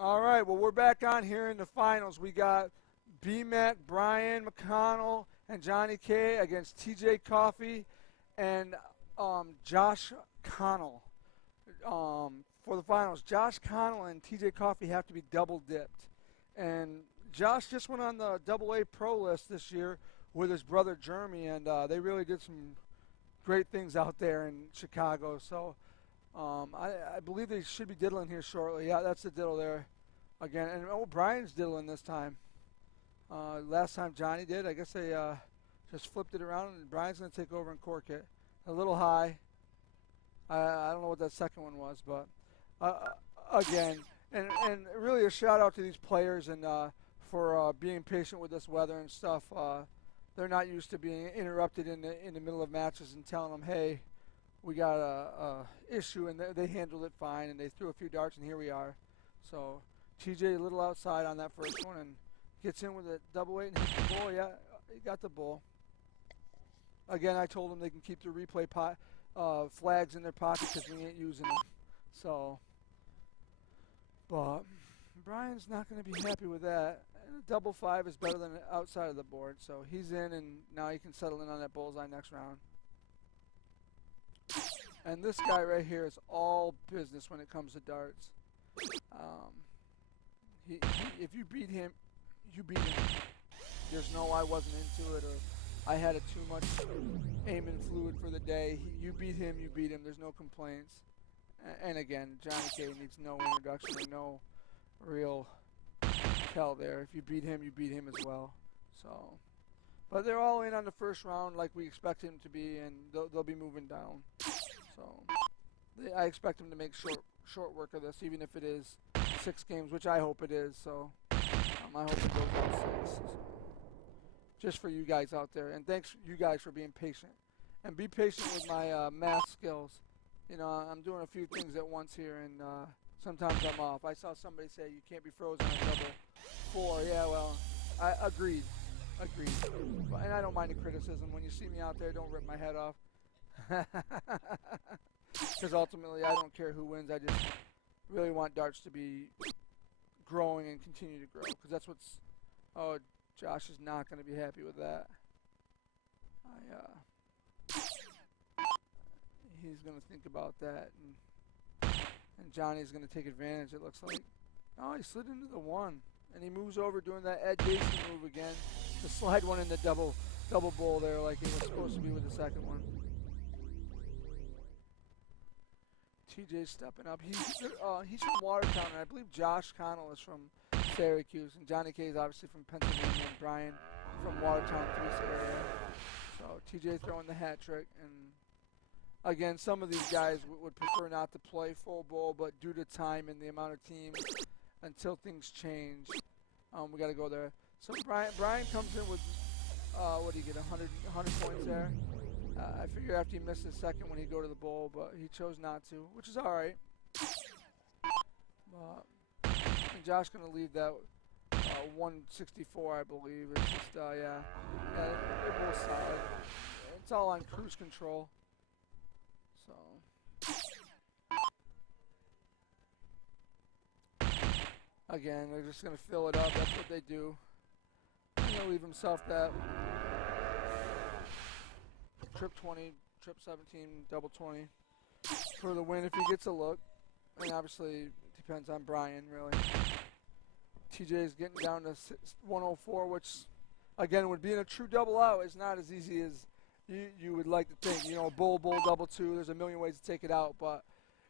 All right, well, we're back on here in the finals. We got B-Mac, Brian McConnell, and Johnny K against TJ Coffey and Josh Connell. For the finals, Josh Connell and TJ Coffey have to be double dipped. And Josh just went on the AA Pro list this year with his brother Jeremy, and they really did some great things out there in Chicago. So I believe they should be diddling here shortly. Yeah, that's the diddle there again. And Brian's diddling this time. Last time Johnny did, I guess they just flipped it around, and Brian's going to take over and cork it. A little high. I don't know what that second one was, but again, and really a shout out to these players and for being patient with this weather and stuff. They're not used to being interrupted in the middle of matches and telling them, hey, we got a issue, and they handled it fine, and they threw a few darts, and here we are. So TJ a little outside on that first one, and gets in with a double eight and hits the bull. Yeah, he got the bull. Again, I told them they can keep the replay flags in their pocket because we ain't using them. So, but Brian's not going to be happy with that. A double five is better than outside of the board, so he's in, and now he can settle in on that bullseye next round. And this guy right here is all business when it comes to darts. If you beat him, you beat him. There's no I wasn't into it, or I had it too much aiming fluid for the day. You beat him, you beat him. There's no complaints. And again, Johnny K needs no introduction or no real tell there. If you beat him as well. So, but they're all in on the first round like we expect him to be, and they'll be moving down. So I expect him to make short work of this, even if it is 6 games, which I hope it is. So I hope it goes out 6. So, just for you guys out there, and thanks you guys for being patient. And be patient with my math skills. You know, I'm doing a few things at once here, and sometimes I'm off. I saw somebody say you can't be frozen on double 4. Yeah, well, I agreed. And I don't mind the criticism. When you see me out there, don't rip my head off. Because ultimately, I don't care who wins. I just really want darts to be growing and continue to grow. Because that's what's... Oh, Josh is not going to be happy with that. He's going to think about that. And Johnny's going to take advantage, it looks like. Oh, he slid into the 1. And he moves over doing that Ed Gacy move again. To slide one in the double bowl there like it was supposed to be with the second one. TJ's stepping up. He's from Watertown, and I believe Josh Connell is from Syracuse. And Johnny K is obviously from Pennsylvania, and Brian from Watertown, Greece area. So TJ throwing the hat trick. And again, some of these guys would prefer not to play full bowl, but due to time and the amount of teams, until things change, we got to go there. So Brian comes in with, what do you get, 100 points there? I figure after he missed his second one, he'd go to the bowl, but he chose not to, which is all right. And Josh going to leave that 164, I believe. It's just, yeah, it was solid. It's all on cruise control. So, again, they're just going to fill it up. That's what they do. He's going to leave himself that trip 20, trip 17, double 20 for the win if he gets a look. And obviously, it depends on Brian, really. TJ is getting down to 104, which, again, would be in a true double out. It's not as easy as you would like to think. You know, bull, double 2, there's a million ways to take it out. But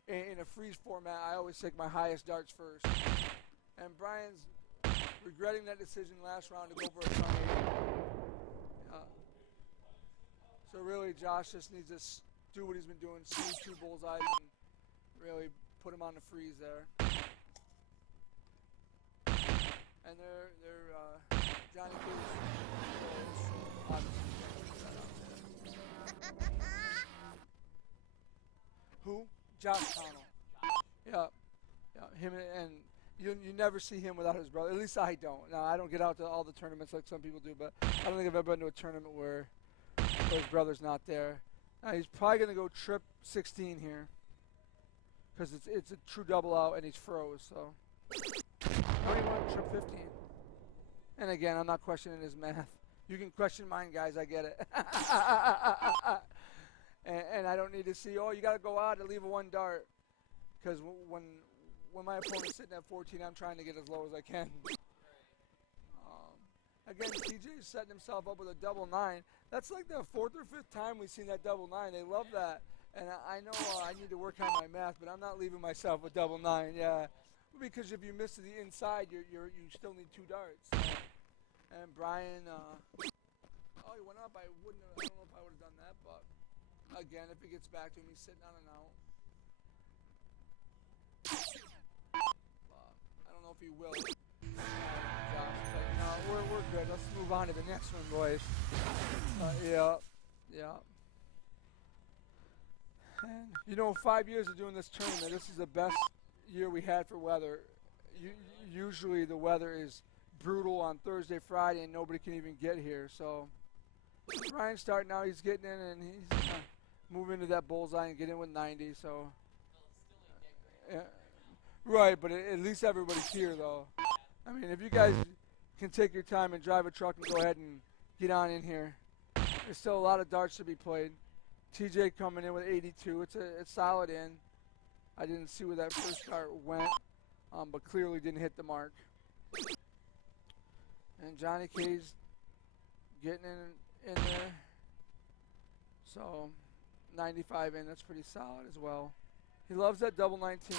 in a freeze format, I always take my highest darts first. And Brian's regretting that decision last round to go for a front 8. So really, Josh just needs to do what he's been doing, see 2 bullseyes, and really put him on the freeze there. And they're Johnny Cage. Who? Josh Connell. Yeah, him and you never see him without his brother. At least I don't. Now, I don't get out to all the tournaments like some people do, but I don't think I've ever been to a tournament where his brother's not there. Now, he's probably going to go trip 16 here because it's a true double out and he's froze. So No, he won trip 15. And again, I'm not questioning his math. You can question mine, guys. I get it. and I don't need to see, oh, you got to go out and leave a one dart. Because when my opponent's sitting at 14, I'm trying to get as low as I can. Again, TJ's setting himself up with a double 9. That's like the 4th or 5th time we've seen that double 9. They love that. And I know I need to work on my math, but I'm not leaving myself with double 9. Yeah, because if you miss to the inside, you still need 2 darts. And Brian, oh, he went up. I don't know if I would have done that, but again, if he gets back to me, he's sitting on an out. I don't know if he will. No, we're good. Let's move on to the next one, boys. Yeah. And, you know, 5 years of doing this tournament, this is the best year we had for weather. Usually the weather is brutal on Thursday, Friday, and nobody can even get here. So Ryan's starting now. He's getting in, and he's going to move into that bullseye and get in with 90. So, yeah. Right, but at least everybody's here, though. I mean, if you guys can take your time and drive a truck and go ahead and get on in here, there's still a lot of darts to be played. TJ coming in with 82. It's solid in. I didn't see where that first dart went, but clearly didn't hit the mark. And Johnny K's getting in there. So 95 in. That's pretty solid as well. He loves that double 19.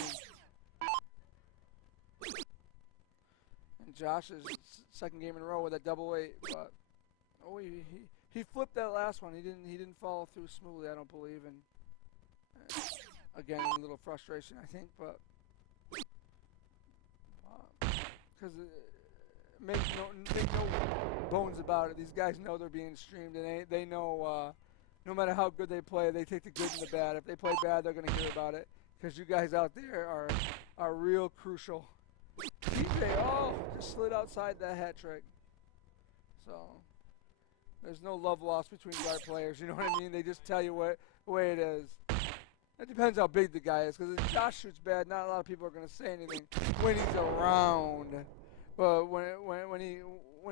And Josh's second game in a row with a double 8, but oh, he flipped that last one. He didn't follow through smoothly, I don't believe, and again a little frustration, I think, but because make no bones about it. These guys know they're being streamed, and they know no matter how good they play, they take the good and the bad. If they play bad, they're gonna hear about it because you guys out there are real crucial. TJ, just slid outside that hat trick. So there's no love lost between dart players. You know what I mean? They just tell you the way it is. It depends how big the guy is. Because if Josh shoots bad, not a lot of people are going to say anything when he's around. But when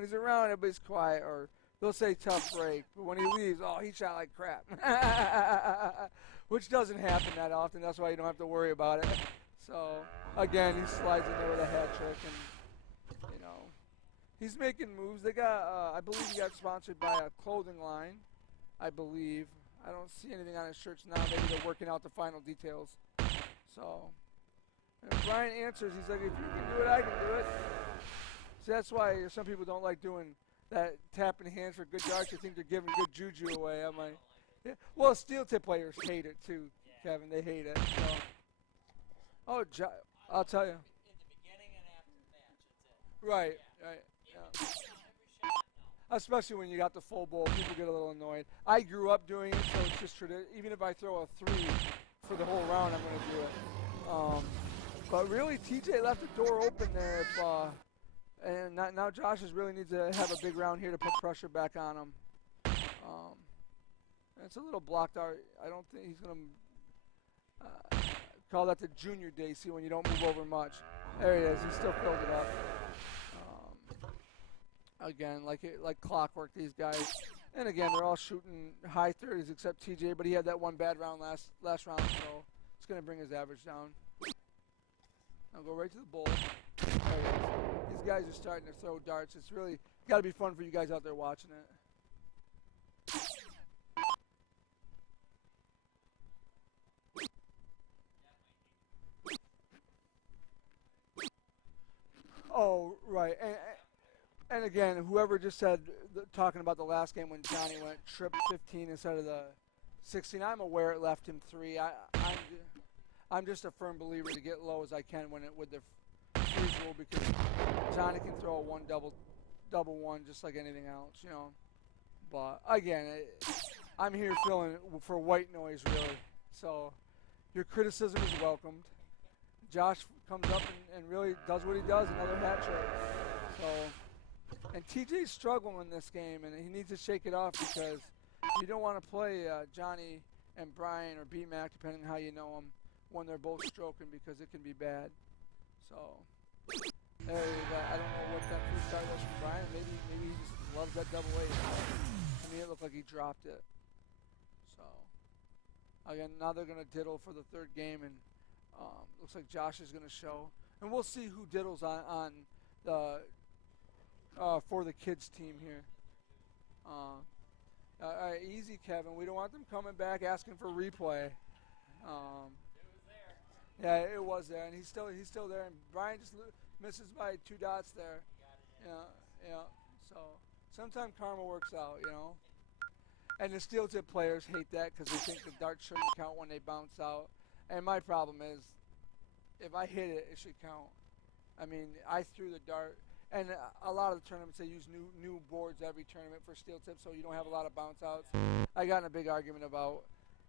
he's around, everybody's quiet, or they'll say tough break. But when he leaves, he shot like crap. Which doesn't happen that often. That's why you don't have to worry about it. So again, he slides in there with a hat trick, and you know, he's making moves. They got, I believe, he got sponsored by a clothing line. I believe. I don't see anything on his shirts now. Maybe they're working out the final details. So, and Brian answers. He's like, if you can do it, I can do it. So that's why some people don't like doing that tapping hands for good darts. They think they're giving good juju away. I'm like, yeah. Well, steel tip players hate it too, Kevin. They hate it. So. Oh, I'll tell you. In the beginning and after the match, that's it. Right, right. Yeah. Especially when you got the full bowl, people get a little annoyed. I grew up doing it, so it's just tradition. Even if I throw a 3 for the whole round, I'm going to do it. But really, TJ left the door open there. And now Josh really needs to have a big round here to put pressure back on him. It's a little blocked out. I don't think he's going to call that the junior day. See, when you don't move over much. There he is. He still filled it up. Again, like clockwork, these guys. And again, they're all shooting high 30s except TJ, but he had that one bad round last round, so it's going to bring his average down. I'll go right to the bowl. There he is. These guys are starting to throw darts. It's really got to be fun for you guys out there watching it. Oh, right. And again, whoever just said, talking about the last game when Johnny went trip 15 instead of the 16, I'm aware it left him 3. I'm just a firm believer to get low as I can with the freeze rule, because Johnny can throw a double one just like anything else, you know. But again, I'm here filling for white noise, really. So your criticism is welcomed. Josh comes up and really does what he does, another hat trick. So. And TJ's struggling in this game, and he needs to shake it off, because you don't want to play Johnny and Brian or B-Mac, depending on how you know them, when they're both stroking, because it can be bad. So, There you go. I don't know what that first start was from Brian. Maybe he just loves that double A. I mean, it looked like he dropped it. So, again, now they're going to diddle for the third game, and looks like Josh is going to show. And we'll see who diddles on the for the kids team here. All right, easy, Kevin. We don't want them coming back asking for replay. Yeah, it was there, and he's still there. And Brian just misses by 2 dots there. Yeah. So sometimes karma works out, you know. And the steel tip players hate that because they think the dart shouldn't count when they bounce out. And my problem is, if I hit it, it should count. I mean, I threw the dart, and a lot of the tournaments they use new boards every tournament for steel tips, so you don't have a lot of bounce outs. I got in a big argument about,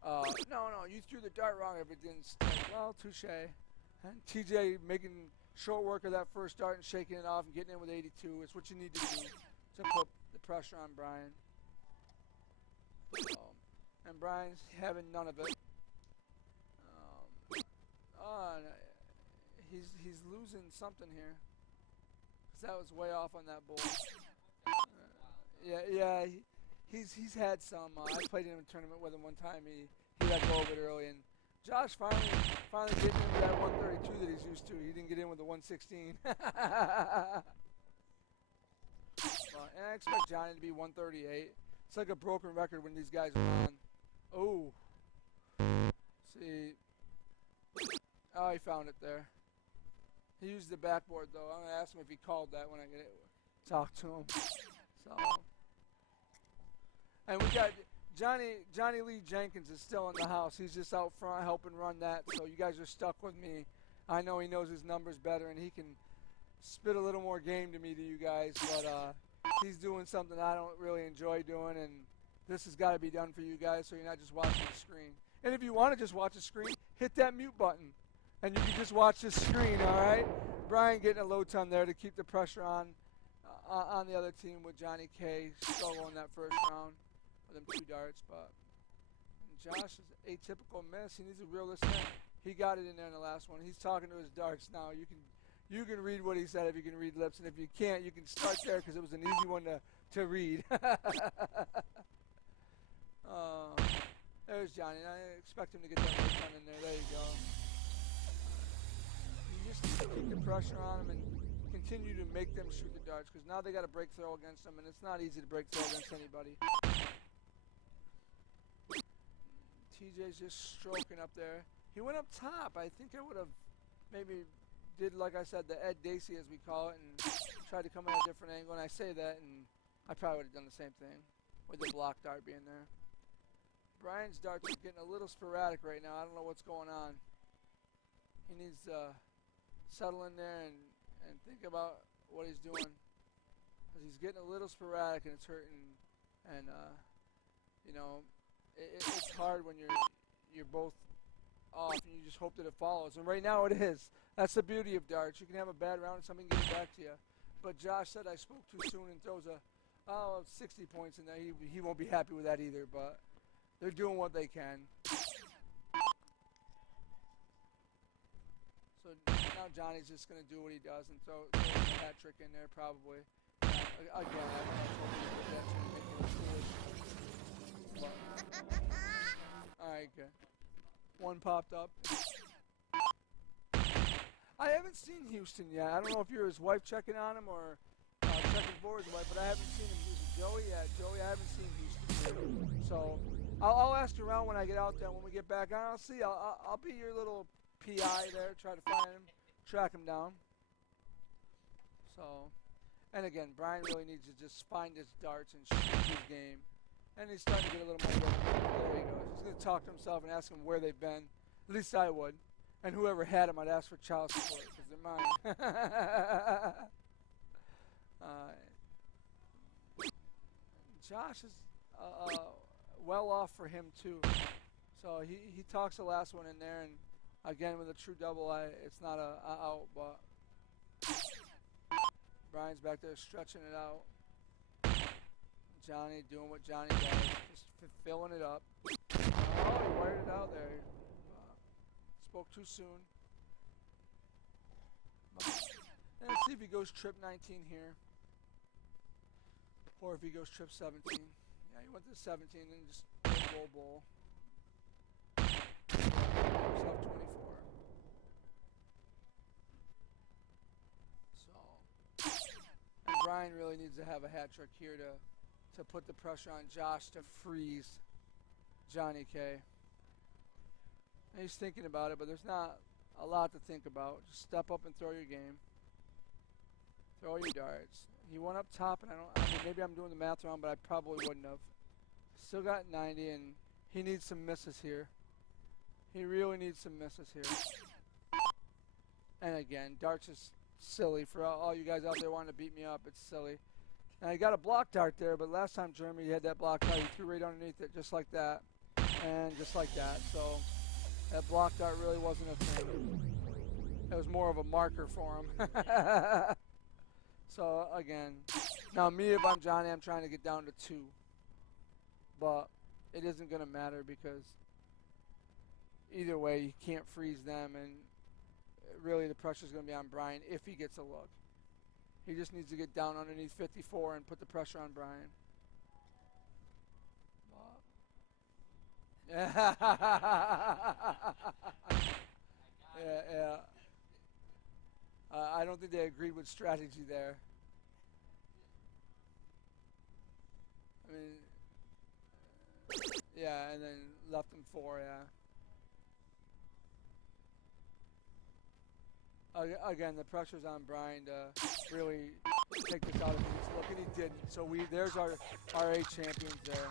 no, you threw the dart wrong if it didn't stick. Well, touche. And TJ making short work of that first dart and shaking it off and getting in with 82. It's what you need to do to put the pressure on Brian. And Brian's having none of it. He's losing something here. 'Cause that was way off on that board. Yeah. He's had some. I played in a tournament with him one time. He let go of it early, and Josh finally getting into that 132 that he's used to. He didn't get in with the 116. And I expect Johnny to be 138. It's like a broken record when these guys are on. Oh. See. Oh, he found it there. He used the backboard, though. I'm going to ask him if he called that when I get it. Talk to him. So. And we got Johnny Lee Jenkins is still in the house. He's just out front helping run that. So you guys are stuck with me. I know he knows his numbers better, and he can spit a little more game to me to you guys. But he's doing something I don't really enjoy doing, and this has got to be done for you guys so you're not just watching the screen. And if you want to just watch the screen, hit that mute button, and you can just watch the screen, all right? Brian getting a low ton there to keep the pressure on the other team with Johnny K solo in that first round with them 2 darts. But Josh is atypical miss. He needs a realistic. He got it in there in the last one. He's talking to his darts now. You can read what he said if you can read lips, and if you can't, you can start there because it was an easy one to read. There's Johnny. I expect him to get that first one in there. There you go. You just need to keep the pressure on him and continue to make them shoot the darts because now they got a break throw against them, and it's not easy to break throw against anybody. TJ's just stroking up there. He went up top. I think I would have maybe did, like I said, the Ed Dacey, as we call it, and tried to come at a different angle. And I say that, and I probably would have done the same thing with the block dart being there. Brian's darts are getting a little sporadic right now. I don't know what's going on. He needs to settle in there and think about what he's doing. Because he's getting a little sporadic and it's hurting. And, you know, it's hard when you're both off and you just hope that it follows. And right now it is. That's the beauty of darts. You can have a bad round and something gets back to you. But Josh said I spoke too soon and throws 60 points in there. He won't be happy with that either, but they're doing what they can. So now Johnny's just going to do what he does and throw a hat trick in there probably. Again, I don't know if alright, good. One popped up. I haven't seen Houston yet. I don't know if you're his wife checking on him or checking for his wife, but I haven't seen him. Is it Joey? Yeah, Joey, I haven't seen Houston yet. So I'll ask around when I get out there. When we get back on, I'll see. I'll be your little PI there, try to find him, track him down. So, and again, Brian really needs to just find his darts and shoot his game. And he's starting to get a little more ready. There he goes. He's going to talk to himself and ask him where they've been. At least I would. And whoever had him, I'd ask for child support because they're mine. Josh is well off for him too. So he talks the last one in there, and again with a true double, it's not a out, but Brian's back there stretching it out. Johnny doing what Johnny does, just filling it up. Oh, he wired it out there. Spoke too soon. And let's see if he goes trip 19 here. Or if he goes trip 17. Yeah, he went to 17 and just bull. Himself 24. So, and Brian really needs to have a hat trick here to put the pressure on Josh to freeze Johnny K. And he's thinking about it, but there's not a lot to think about. Just step up and throw your game. Throw your darts. He went up top, and I mean, maybe I'm doing the math wrong, but I probably wouldn't have. Still got 90, and he needs some misses here. He really needs some misses here. And again, darts is silly. For all you guys out there wanting to beat me up, it's silly. Now, he got a block dart there, but last time Jeremy had that block dart, he threw right underneath it, just like that. And just like that. So that block dart really wasn't a thing. It was more of a marker for him. So, again, now me, if I'm Johnny, I'm trying to get down to 2. But it isn't going to matter because either way, you can't freeze them. And really the pressure's going to be on Brian if he gets a look. He just needs to get down underneath 54 and put the pressure on Brian. Yeah. Yeah. I don't think they agreed with strategy there. I mean, yeah, and then left him 4, yeah. Again, the pressure's on Brian to really take this out of his look, and he didn't. So there's our A champions there.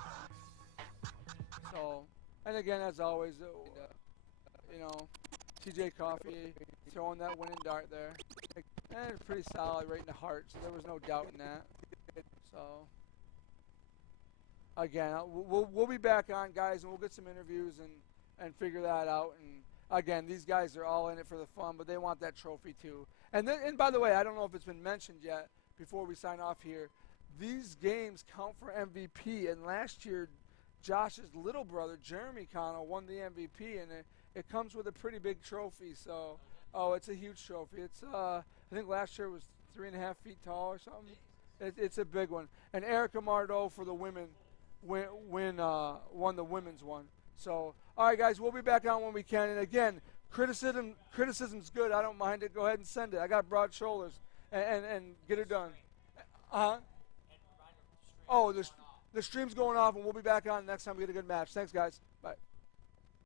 So, and again, as always, you know, TJ Coffee throwing that winning dart there. And it's pretty solid right in the heart, so there was no doubt in that. So, again, we'll be back on, guys, and we'll get some interviews and figure that out. And again, these guys are all in it for the fun, but they want that trophy too. And by the way, I don't know if it's been mentioned yet before we sign off here. These games count for MVP, and last year, Josh's little brother, Jeremy Connell, won the MVP, and it comes with a pretty big trophy. So, it's a huge trophy. It's I think last year it was 3.5 feet tall or something. It's a big one. And Erica Mardeau for the women won the women's one. So, all right, guys, we'll be back on when we can. And again, criticism's good. I don't mind it. Go ahead and send it. I got broad shoulders, and get it done. Oh, the stream's going off, and we'll be back on next time we get a good match. Thanks, guys.